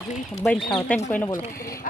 બંધ થાવ તમે કોઈને બોલો.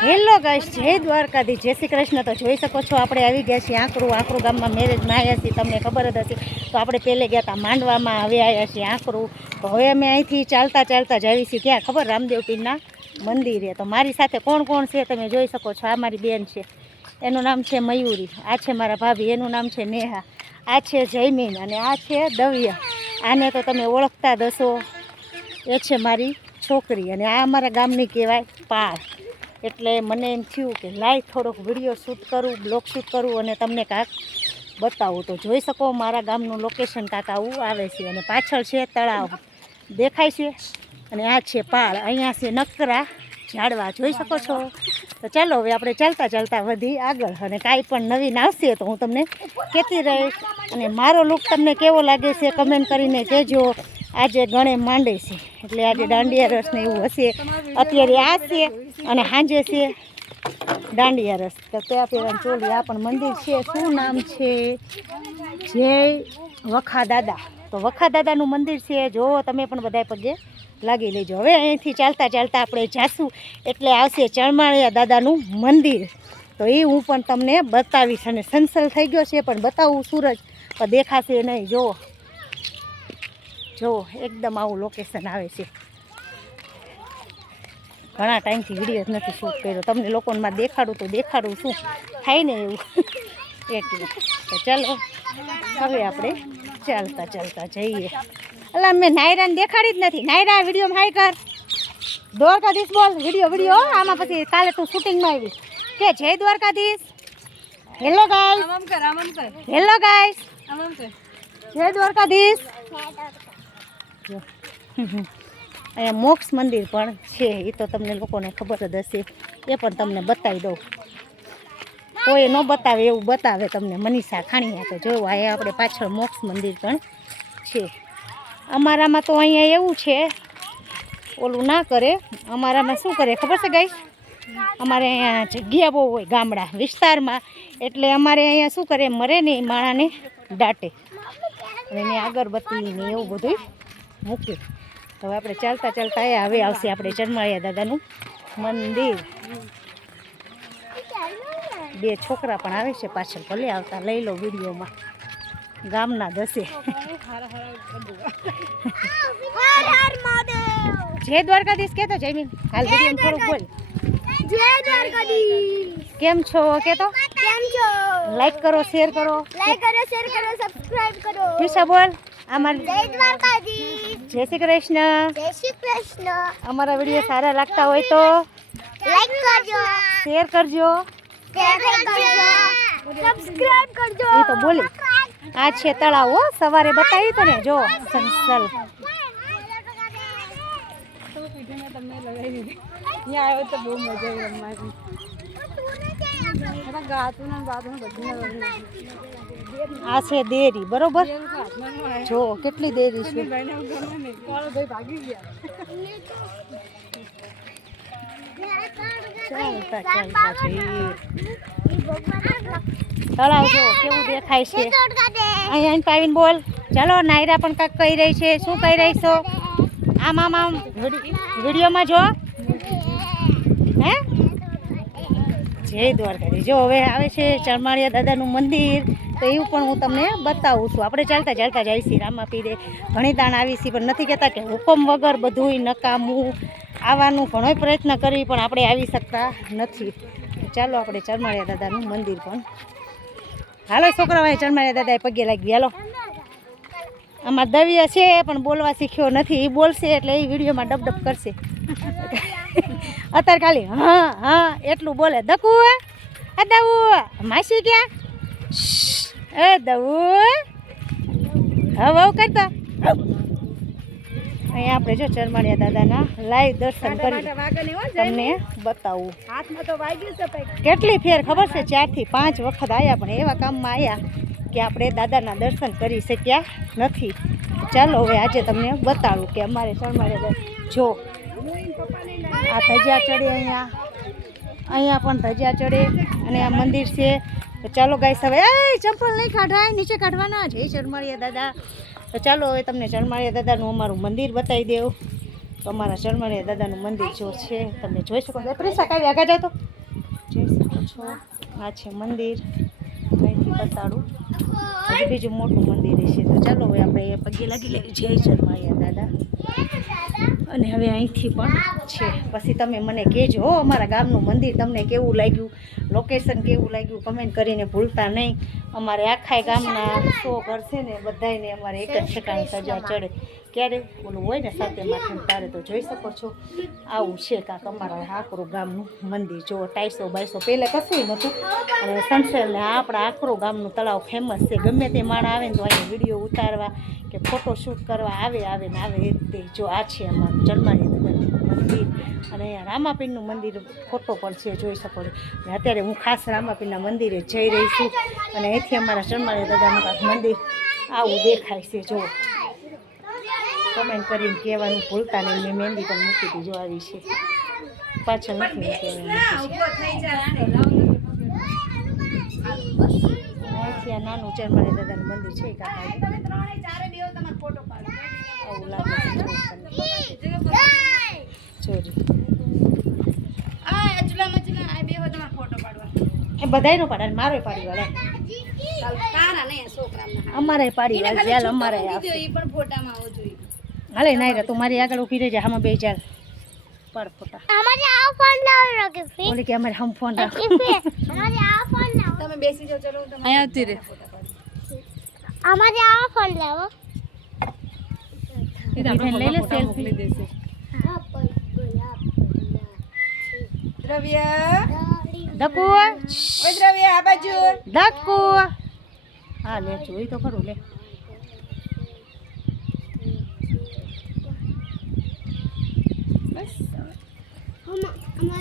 હેલો ગાઈસ, જય દ્વારકાધીશ, જય શ્રી કૃષ્ણ. તો જોઈ શકો છો આપણે આવી ગયા છીએ આંકરું ગામમાં મેરેજમાં આવ્યા છીએ. તમને ખબર જ હશે. તો આપણે પહેલે ગયા હતા માંડવામાં, હવે આવ્યા છીએ આંકરું. તો હવે અમે અહીંથી ચાલતા જ આવી છીએ ક્યાં ખબર, રામદેવ પીરના મંદિરે. તો મારી સાથે કોણ કોણ છે તમે જોઈ શકો છો. આ મારી બેન છે, એનું નામ છે મયુરી. આ છે મારા ભાભી, એનું નામ છે નેહા. આ છે જયમીન અને આ છે દવ્યા. આને તો તમે ઓળખતા જ હશો, એ છે મારી છોકરી. અને આ અમારા ગામની કહેવાય પાળ. એટલે મને એમ થયું કે લાઈ થોડોક વિડીયો શૂટ કરું, બ્લોગ શૂટ કરું અને તમને કાંક બતાવું. તો જોઈ શકો મારા ગામનું લોકેશન કાંક આવું આવે છે. અને પાછળ છે તળાવ દેખાય છે, અને આ છે પાળ. અહીંયા છે નકરા ઝાડવા જોઈ શકો છો. તો ચાલો હવે આપણે ચાલતા વધી આગળ, અને કાંઈ પણ નવીન આવશે તો હું તમને કહેતી રહીશ. અને મારો લુક તમને કેવો લાગે છે કમેન્ટ કરીને કહેજો. આજે ગણે માંડે છે એટલે આજે દાંડિયા રસ ને એવું હશે. અત્યારે આ છે અને સાંજે છે દાંડિયા રસ. તો ત્યાં પહેલાં ચોલી આ પણ મંદિર છે. શું નામ છે? જય વખા દાદા. તો વખા દાદાનું મંદિર છે. જો તમે પણ બધા પગે લાગી લેજો. હવે અહીંથી ચાલતા આપણે જાશું એટલે આવશે ચણમાળિયા દાદાનું મંદિર. તો એ હું પણ તમને બતાવીશ. અને સંસલ થઈ ગયો છે પણ બતાવું સૂરજ પણ દેખાશે નહીં. જો એકદમ આવું લોકેશન આવે છે. ઘણા ટાઈમથી વિડીયો નથી શૂટ કર્યો. તમને લોકોમાં દેખાડું શું થાય ને એવું એટલે. તો ચાલો હવે આપણે ચાલતા જઈએ. એટલે મેં નાયરાને દેખાડી જ નથી. નાયરા વિડીયોમાં હાઈ કર. દ્વારકાધીશ બોલ. વિડીયો આમાં પછી કાલે તું શૂટિંગમાં આવી કે જય દ્વારકાધીશ. હેલો ગાઈસ, જય દ્વારકાધીશ. અહીંયા મોક્ષ મંદિર પણ છે. એ તો તમને લોકોને ખબર જ હશે. એ પણ તમને બતાવી દઉં. કોઈ ન બતાવે એવું બતાવે તમને મનીષા ખાણીયા. તો જોયું અહીંયા આપણે પાછળ મોક્ષ મંદિર પણ છે. અમારામાં તો અહીંયા એવું છે, ઓલું ના કરે. અમારામાં શું કરે ખબર છે ગાઈસ? અમારે અહીંયા જગ્યા બહુ હોય ગામડા વિસ્તારમાં. એટલે અમારે અહીંયા શું કરે, મરે ને માણાને દાટે અને એને અગરબત્તી ને એવું બધું મૂકે. હવે આપણે ચાલતા હવે આવશે આપણે ચણમાળિયા દાદાનું મંદિર. બે છોકરા પણ આવે છે પાછળ, ભલે આવતા લઈ લો વિડીયોમાં. ગામના દસે જય દ્વારકાધીશ કહેતો જયમીન. હાલ વિડીયો થોડુંક બોલ. જય દ્વારકાધીશ. કેમ છો કહેતો? લાઈક કરો, શેર કરો, સબસ્ક્રાઇબ કરો. પીસા બોલ. અમાર જય દ્વારકાધીશ. જય શ્રી કૃષ્ણ. જય શ્રી કૃષ્ણ. અમારા વિડીયો સારા લાગતા હોય તો લાઈક કરજો, શેર કરજો, સબસ્ક્રાઇબ કરજો. એ તો બોલી. આ છે તળાવ. સવારે બતાવ્યું તો ને. જો સંસલ તો બહુ મજા આવી રમવાની. આ છે દેરી. બરોબર. જો કેટલી દેરી છે. ચાલતા જઈએ. તળાવ જો કેવું દેખાય છે. અહીંયા પાવીને બોલ. ચાલો નાયરા પણ કાંક કહી રહી છે. શું કહી રહી છો? આમ વિડીયોમાં જો. હે જય દ્વારકાધીશ. જો હવે આવે છે ચણમાળિયા દાદાનું મંદિર. તો એવું પણ હું તમને બતાવું છું. આપણે ચાલતા જઈએ છીએ રામાપીરે. ઘણી દાણ આવી છીએ પણ નથી કહેતા કે હુકમ વગર બધુંય નકામું. આવવાનું ઘણો પ્રયત્ન કરી પણ આપણે આવી શકતા નથી. ચાલો આપણે ચણમાળિયા દાદાનું મંદિર પણ હાલો છોકરાઓ. ચણમાળિયા દાદાએ પગે લાગી. હાલો. આમાં દવ્ય છે પણ બોલવા શીખ્યો નથી. એ બોલશે એટલે એ વિડીયોમાં ડબ કરશે. અત્યારે ખાલી હા એટલું બોલે. દકુ આ દવું માસી ક્યાં? એ દવું હવે કરતા. અહીંયા આપણે જો ચણમાળિયા દાદાના લાઈવ દર્શન કરી તમને બતાવું. કેટલી ફેર ખબર છે? 4 થી 5 વખત આવ્યા પણ એવા કામમાં આવ્યા કે આપણે દાદાના દર્શન કરી શક્યા નથી. ચાલો હવે આજે તમને બતાવું કે અમારે ચણમાળિયા દાદા જો આ ધજા ચડે. અહીંયા પણ ધજા ચડે અને આ મંદિર છે. તો ચાલો ગાઈસ હવે ચંપલ નહીં કાઢાય, નીચે કાઢવાના. જય ચણમાળિયા દાદા. તો ચાલો હવે તમને ચણમાળિયા દાદાનું અમારું મંદિર બતાવી દેવું. તો અમારા ચરમણીયા દાદાનું મંદિર જો છે તમે જોઈ શકો છો. પ્રેસા કાવી આગળ જાઓ તો જોઈ શકો છો આ છે મંદિર. અહીંથી બતાડું હજી બીજું મોટું મંદિર છે. તો ચાલો હવે આપણે પગે લાગી લઈએ. જય ચરમણીયા દાદા. અને હવે અહીંથી પણ છે. પછી તમે મને કહેજો હો અમારા ગામનું મંદિર તમને કેવું લાગ્યું, લોકેશન કેવું લાગ્યું કમેન્ટ કરીને ભૂલતા નહીં. અમારે આખા ગામના 100 ઘર છે ને બધાને અમારે એક જ ઠેકાણે સજા ચડે. ક્યારે ઓલું હોય ને સાથે માથે તારે તો જોઈ શકો છો આવું છે કાંક અમારા આકરું ગામનું મંદિર. જો 250 પહેલાં કશું નહોતું. અને સનસેલ ને આપણા આકરું ગામનું તળાવ ફેમસ છે. ગમે તે માણસ આવે ને તો અહીંયા વિડીયો ઉતારવા કે ફોટોશૂટ કરવા આવે ને આવે એ રીતે. જો આ છે અમારું ચરમણીયા દાદાનું મંદિર. અને અહીંયા રામાપીરનું મંદિર ફોટો પણ છે જોઈ શકો છો. અને અત્યારે હું ખાસ રામાપીરના મંદિરે જઈ રહી છું. અને અહીંથી અમારા ચરમણીયા દાદાનું કાંક મંદિર આવું દેખાય છે. જો કમેન્ટ કરીને કહેવાનું ભૂલતા નહીં. મેં મહેંદી પણ મૂકી હતી જો આવી છે પાછળ નથી મૂકી. અહીંથી આ નાનું ચરમણીયા દાદાનું મંદિર છે કાંક આવું લાગે છે. જોજો એ બધાયનો પાડે મારો પાડી વાળા અમારે પાડી વાળ ચાલ અમારે હાલે નાઈ રે તું મારી આગળ ઊભી રહેજે. આમાં બે ચાલ પાડ ફોટા. અમારે આ ફોન લાવો કે ઓલી કે અમારે હમ ફોન રાખો. અમારે આ ફોન લાવો. તમે બેસી જાઓ. ચલો તમે અહીંયા આવતી રે. અમારે આ ફોન લાવો. લઈ લે સેલ્ફી મોકલી દેશે. દ્રવ્ય દકુ ઓય દ્રવ્ય આ બાજુ. દકુ હા લે જોઈ તો ખરું લે.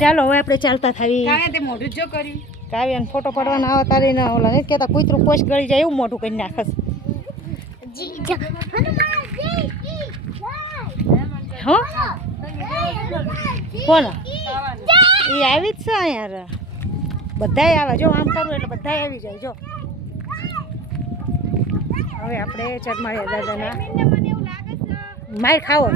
ચાલો હવે આપણે ચાલતા થાવી. કાયા તે મોઢું જો કર્યું. કાવ્યાને ફોટો પાડવાના આવે તારી ના ઓલા નથી કહેતા કૂતરું પોસ્ટ ગળી જાય એવું મોટું કરી નાખસ. હો કોણ એ આવી જ છે અહીંયા બધાય આવે. જો આમ કરું એટલે બધાય આવી જાય. જો હવે આપણે ચરમણીયા દાદાના માર ખાવો.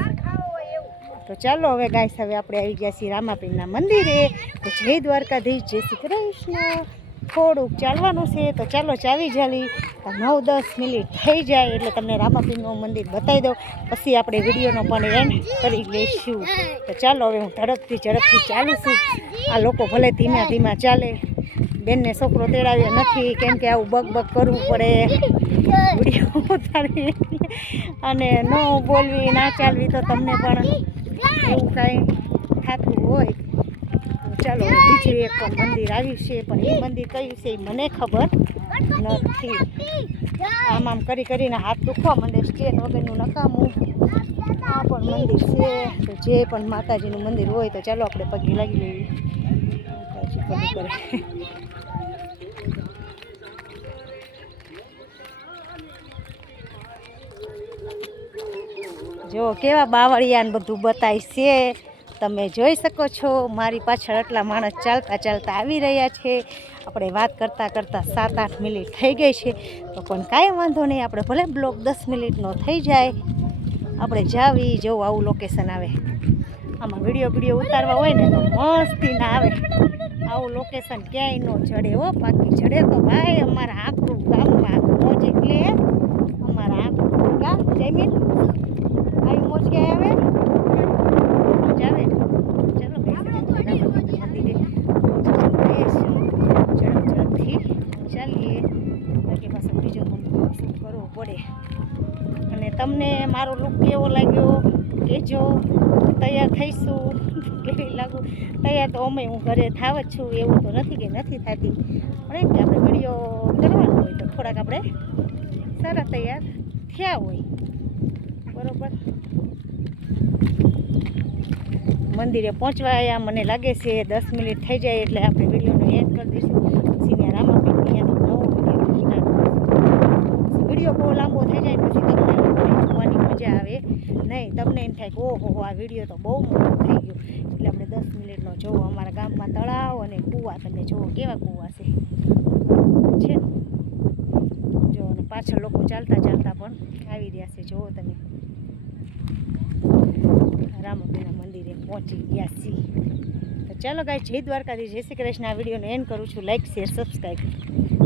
તો ચાલો હવે ગાઈસ હવે આપણે આવી ગયા છીએ રામાપીરના મંદિરે. તો જય દ્વારકાધીશ, જય શ્રી કૃષ્ણ. થોડુંક ચાલવાનું છે તો ચાલો ચાલી 9-10 મિનિટ થઈ જાય એટલે તમને રામાપીરનું મંદિર બતાવી દઉં. પછી આપણે વિડીયોનો પણ એન્ડ કરી લઈશું. તો ચાલો હવે હું ઝડપથી ચાલું છું. આ લોકો ભલે ધીમા ચાલે. બેનને છોકરો તેડાવ્યો નથી કેમ કે આવું બગ કરવું પડે વિડીયો ઉતારવી અને ન બોલવી ના ચાલવી તો તમને પણ એવું કાંઈ થતું હોય. ચાલો બીજું એક મંદિર આવ્યું છે પણ એ મંદિર કયું છે એ મને ખબર નથી. આમ કરીને હાથ દુખવા માંડે. સ્ટેન્ડ વગરનું નકામું આ પણ મંદિર છે. તો જે પણ માતાજીનું મંદિર હોય તો ચાલો આપણે પગે લાગી લઈએ. જો કેવા બાવળિયા ને બધું બતાય છે તમે જોઈ શકો છો. મારી પાછળ આટલા માણસ ચાલતા આવી રહ્યા છે. આપણે વાત કરતાં 7-8 મિનિટ થઈ ગઈ છે તો પણ કાંઈ વાંધો નહીં. આપણે ભલે બ્લોગ 10 મિનિટનો થઈ જાય આપણે જાવી જવું આવું લોકેશન આવે. આમાં વિડીયો ઉતારવા હોય ને તો મસ્તી ના આવે. આવું લોકેશન ક્યાંય ન જડે હો. બાકી જડે તો ભાઈ અમારા આકરું ગામમાં મોજ. એટલે અમારા આકરું ગામ જમીન આવી મોજ ક્યાં આવે મોજ આવે. ઝડપથી ચાલીએ બાકી પાછું બીજો પણ શૂટ કરવો પડે. અને તમને મારો લુક કેવો લાગ્યો કહેજો. તૈયાર થઈશું કેવી લાગુ. તૈયાર તો અમે હું ઘરે થાવ જ છું એવું તો નથી કે નથી થતી પણ એમ કે આપણે વિડીયો કરવાનો હોય તો થોડાક આપણે સારા તૈયાર થયા હોય બરાબર. મંદિરે પહોંચવા આવ્યા મને લાગે છે 10 મિનિટ થઈ જાય એટલે આપણે વિડીયોનો એન્ડ કરી દઈશું. પછી ત્યાં રામાપીર વિડીયો બહુ લાંબો થઈ જાય પછી તમને જોવાની મજા આવે નહીં. તમને એમ થાય કે ઓહો આ વિડીયો તો બહુ મોટો થઈ ગયો એટલે આપણે 10 મિનિટનો જોવો. અમારા ગામમાં તળાવ અને કૂવા તમે જુઓ કેવા કૂવા છે ને. જો અને પાછળ લોકો ચાલતા પણ આવી રહ્યા છે જુઓ તમે. રામોપીના મંદિરે પહોંચી ગયા છીએ. તો ચાલો ગાય, જય દ્વારકાધીશ, જય શ્રી કૃષ્ણ. આ વિડીયોને એન્ડ કરું છું. Like, share, subscribe.